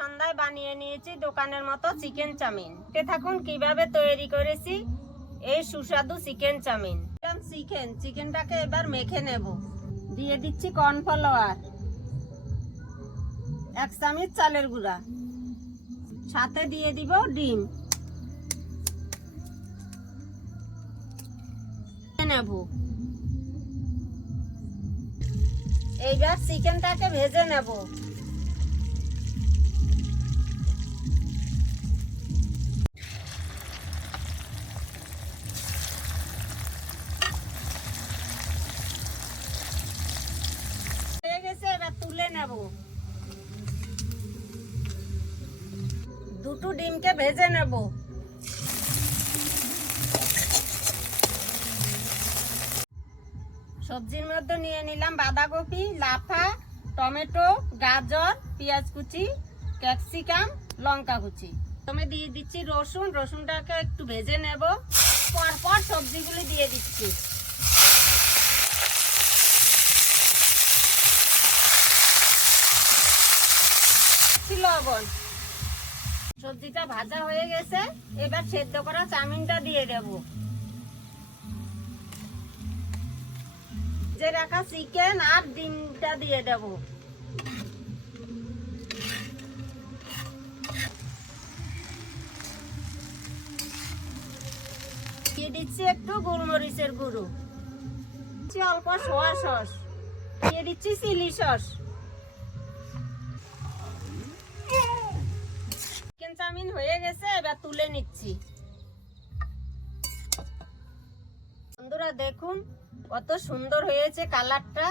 সন্ধ্যায় বানিয়ে নিয়েছি দোকানের মতো চিকেন চাউমিন। থাকুন কিভাবে তৈরি করেছি এই সুস্বাদু চিকেন চাউমিন। চিকেনটাকে এবার মেখে নেব। দিয়ে দিচ্ছি কর্নফ্লাওয়ার, 1 চামচ চালের গুঁড়া, সাথে দিয়ে দিব ডিম নেব। এইবার চিকেনটাকে ভেজে নেব। এবার তুলে নেব। দুটো ডিমকে ভেজে নেব। সবজির মধ্যে নিয়ে নিলাম বাঁধাকপি, লাফা, টমেটো, গাজর, পেঁয়াজ কুচি, ক্যাপসিকাম, লঙ্কা কুচি। প্রথমে দিয়ে দিচ্ছি রসুন। রসুনটাকে একটু ভেজে নেব। পরপর সবজিগুলি দিয়ে দিচ্ছি। লবণ। সবজিটা ভাজা হয়ে গেছে, এবার সেদ্ধ করা চাউমিনটা দিয়ে দেব। যে রাখা চিকেন আর ডিমটা দিয়ে দেব। দিয়ে দিচ্ছি একটু গোলমরিচের গুঁড়ো, অল্প সোয়া সস, দিয়ে দিচ্ছি চিলি সস। চিকেন চাউমিন হয়ে গেছে, এবার তুলে নিচ্ছি। বন্ধুরা দেখুন কত সুন্দর হয়েছে কালারটা।